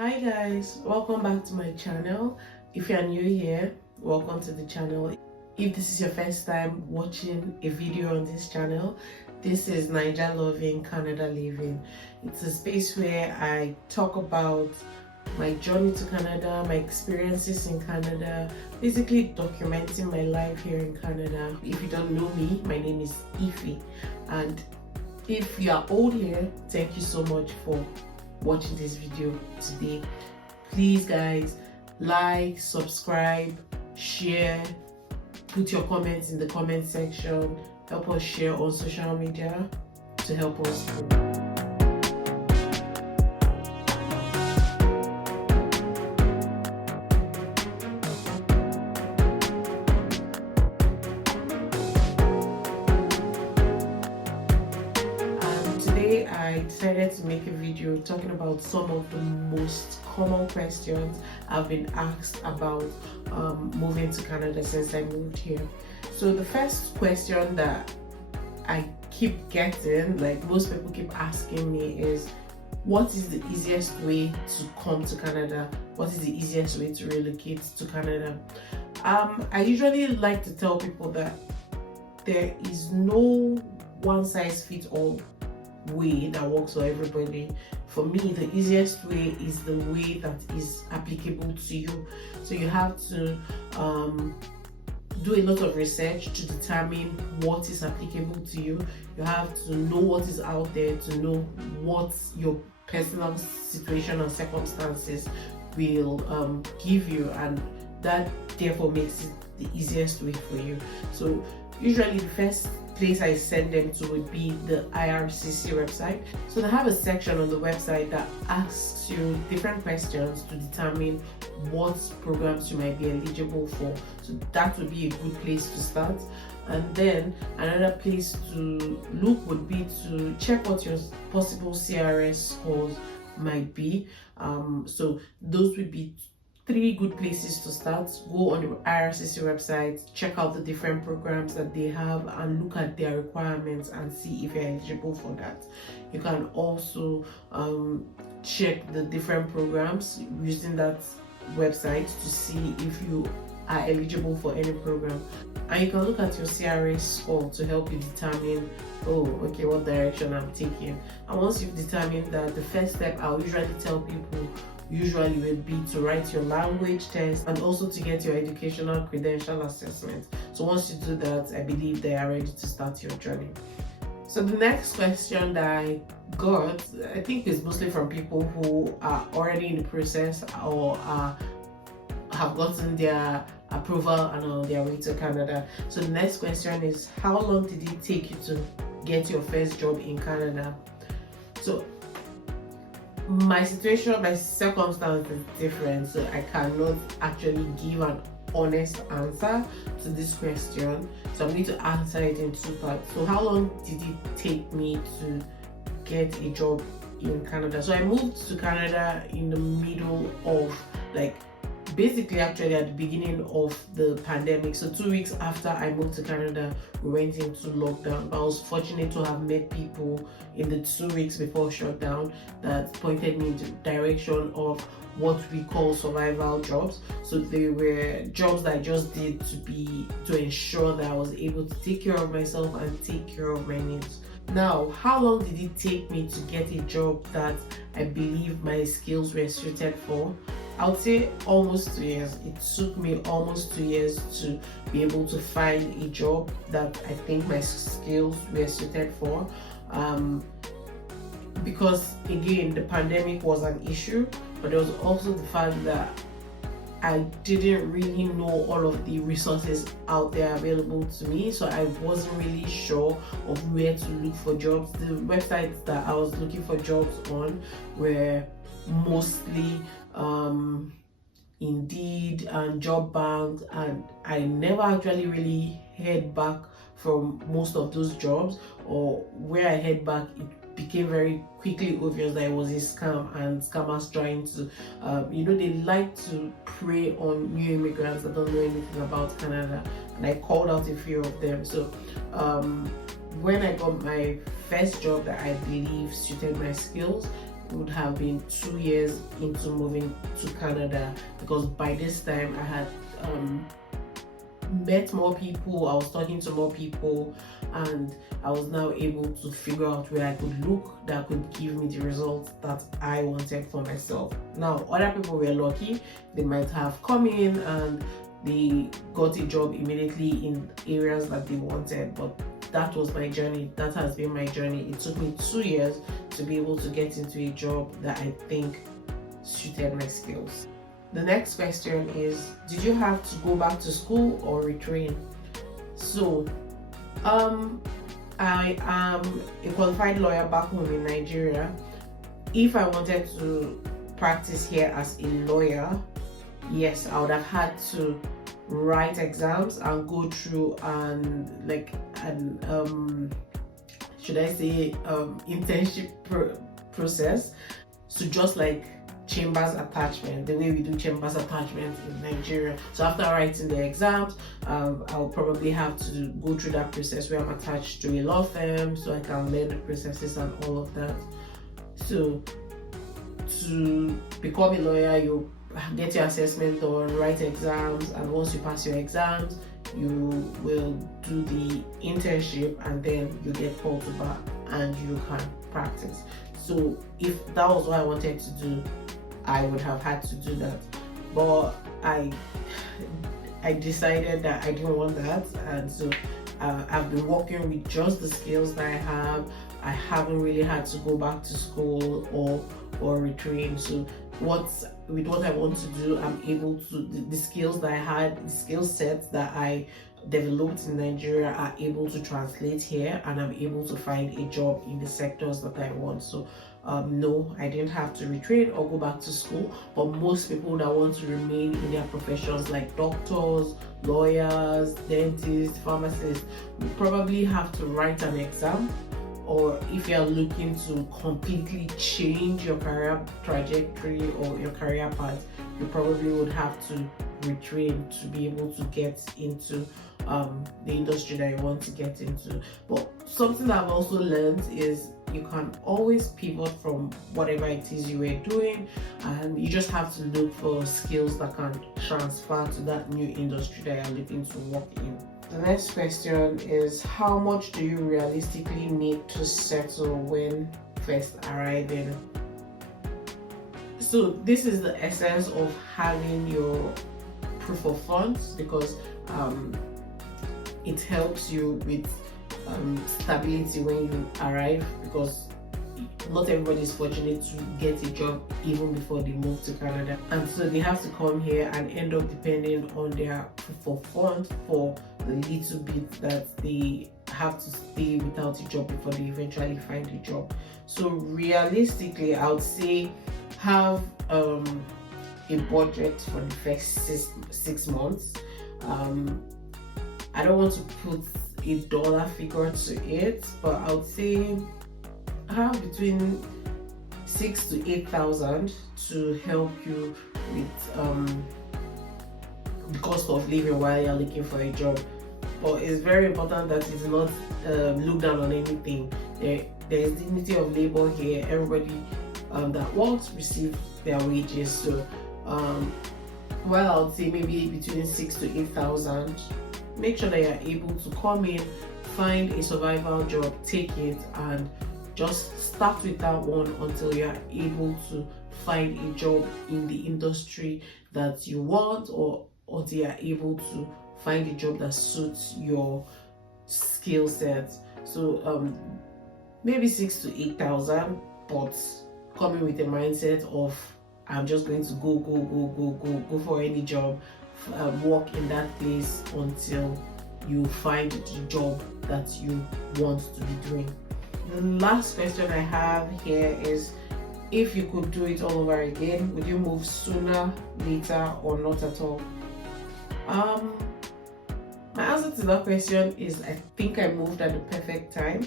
Hi guys, welcome back to my channel. If you're new here, welcome to the channel. If this is your first time watching a video on this channel, this is Naija Loving, Canada Living. It's a space where I talk about my journey to Canada, my experiences in Canada, basically documenting my life here in Canada. If you don't know me, my name is Ife, and if you are old here, thank you so much for watching this video today. Please guys, like, subscribe, share, put your comments in the comment section, help us share on social media to help us grow. I decided to make a video talking about some of the most common questions I've been asked about moving to Canada since I moved here. So the first question that I keep getting, like most people keep asking me, is what is the easiest way to come to Canada? What is the easiest way to relocate to Canada? I usually like to tell people that there is no one size fits all way that works for everybody. For me, the easiest way is the way that is applicable to you. So you have to do a lot of research to determine what is applicable to you. You have to know what is out there to know what your personal situation and circumstances will give you, and that therefore makes it the easiest way for you. So usually the first place I send them to would be the IRCC website. So they have a section on the website that asks you different questions to determine what programs you might be eligible for. So that would be a good place to start. And then another place to look would be to check what your possible CRS scores might be. So those would be three good places to start. Go on the IRCC website, check out the different programs that they have and look at their requirements and see if you're eligible for that. You can also check the different programs using that website to see if you are eligible for any program. And you can look at your CRS score to help you determine, oh, okay, what direction I'm taking. And once you've determined that, the first step I'll usually tell people usually will be to write your language test and also to get your educational credential assessment. So once you do that, I believe they are ready to start your journey. So the next question that I got, I think is mostly from people who are already in the process or have gotten their approval and on their way to Canada. So the next question is, how long did it take you to get your first job in Canada? So my situation, my circumstance is different, so I cannot actually give an honest answer to this question. So I'm going to answer it in two parts. So how long did it take me to get a job in Canada? So I moved to Canada in the middle of, basically actually at the beginning of the pandemic. So 2 weeks after I moved to Canada, we went into lockdown. But I was fortunate to have met people in the 2 weeks before shutdown that pointed me in the direction of what we call survival jobs. So they were jobs that I just did to ensure that I was able to take care of myself and take care of my needs. Now, how long did it take me to get a job that I believe my skills were suited for? I would say almost 2 years. It took me almost 2 years to be able to find a job that I think my skills were suited for. Because again, the pandemic was an issue, but there was also the fact that I didn't really know all of the resources out there available to me, so I wasn't really sure of where to look for jobs. The websites that I was looking for jobs on were mostly Indeed and job banks, and I never actually really heard back from most of those jobs, or where I heard back, it became very quickly obvious that it was a scam and scammers trying to they like to prey on new immigrants that don't know anything about Canada, and I called out a few of them. So when I got my first job that I believe suited my skills, would have been 2 years into moving to Canada, because by this time I had met more people, I was talking to more people, and I was now able to figure out where I could look that could give me the results that I wanted for myself. Now, other people were lucky, they might have come in and they got a job immediately in areas that they wanted, but that was my journey. That has been my journey. It took me 2 years to be able to get into a job that I think suited my skills. The next question is, did you have to go back to school or retrain? So, I am a qualified lawyer back home in Nigeria. If I wanted to practice here as a lawyer, yes, I would have had to write exams and go through should I say internship process. So just like chambers attachment, the way we do chambers attachment in Nigeria. So after writing the exams, I'll probably have to go through that process where I'm attached to a law firm so I can learn the processes and all of that. So to become a lawyer, you get your assessment done, write exams, and once you pass your exams, you will do the internship, and then you get called to bar and you can practice. So if that was what I wanted to do, I would have had to do that, but I decided that I didn't want that, and so I've been working with just the skills that I have. I haven't really had to go back to school or retrain. So with what I want to do, I'm able to, the skills that I had, the skill sets that I developed in Nigeria are able to translate here, and I'm able to find a job in the sectors that I want. So no, I didn't have to retrain or go back to school, but most people that want to remain in their professions, like doctors, lawyers, dentists, pharmacists, will probably have to write an exam. Or if you're looking to completely change your career trajectory or your career path, you probably would have to retrain to be able to get into the industry that you want to get into. But something that I've also learned is you can always pivot from whatever it is you were doing, and you just have to look for skills that can transfer to that new industry that you're looking to work in. The next question is, how much do you realistically need to settle when first arriving? So this is the essence of having your proof of funds, because it helps you with stability when you arrive, because not everybody is fortunate to get a job even before they move to Canada, and so they have to come here and end up depending on their proof of funds for the little bit that they have to stay without a job before they eventually find a job. So realistically, I would say have a budget for the first 6 months. I don't want to put a dollar figure to it, but I would say have between 6,000 to 8,000 to help you with the cost of living while you're looking for a job. But it's very important that it's not looked down on anything. There is dignity of labor here. Everybody that works receive their wages. So while I would say maybe between 6,000 to 8,000, make sure that you're able to come in, find a survival job, take it, and just start with that one until you're able to find a job in the industry that you want, or they are able to find a job that suits your skill set. So maybe 6,000 to 8,000, but coming with a mindset of I'm just going to go for any job, work in that place until you find the job that you want to be doing. The last question I have here is, if you could do it all over again, would you move sooner, later, or not at all? My answer to that question is, I think I moved at the perfect time.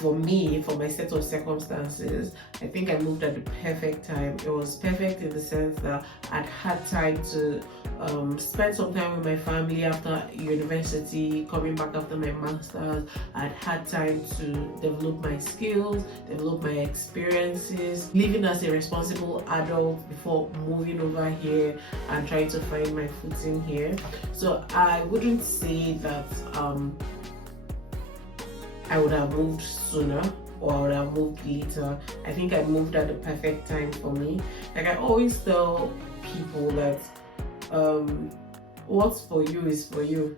for me, for my set of circumstances, I think I moved at the perfect time. It was perfect in the sense that I'd had time to spend some time with my family after university, coming back after my master's. I'd had time to develop my skills, develop my experiences, living as a responsible adult before moving over here and trying to find my footing here. So I wouldn't say that I would have moved sooner or I would have moved later. I think I moved at the perfect time for me. Like I always tell people that what's for you is for you.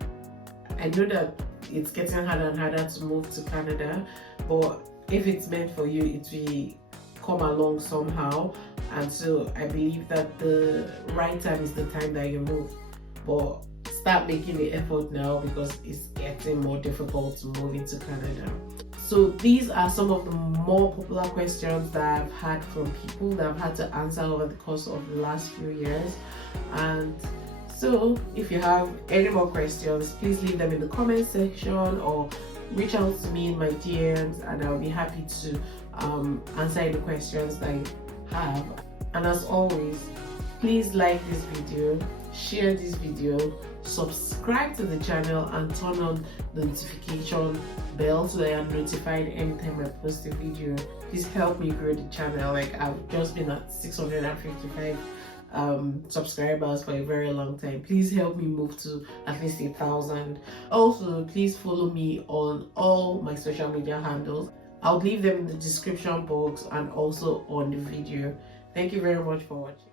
I know that it's getting harder and harder to move to Canada, but if it's meant for you, it will come along somehow. And so I believe that the right time is the time that you move. But start making the effort now because it's getting more difficult to move into Canada. So these are some of the more popular questions that I've had from people that I've had to answer over the course of the last few years. And so if you have any more questions, please leave them in the comment section or reach out to me in my DMs and I'll be happy to answer any questions that you have. And as always, please like this video, share this video, subscribe to the channel and turn on the notification bell so that you're notified anytime I post a video. Please help me grow the channel. Like I've just been at 655 subscribers for a very long time. Please help me move to at least 1,000. Also, please follow me on all my social media handles. I'll leave them in the description box and also on the video. Thank you very much for watching.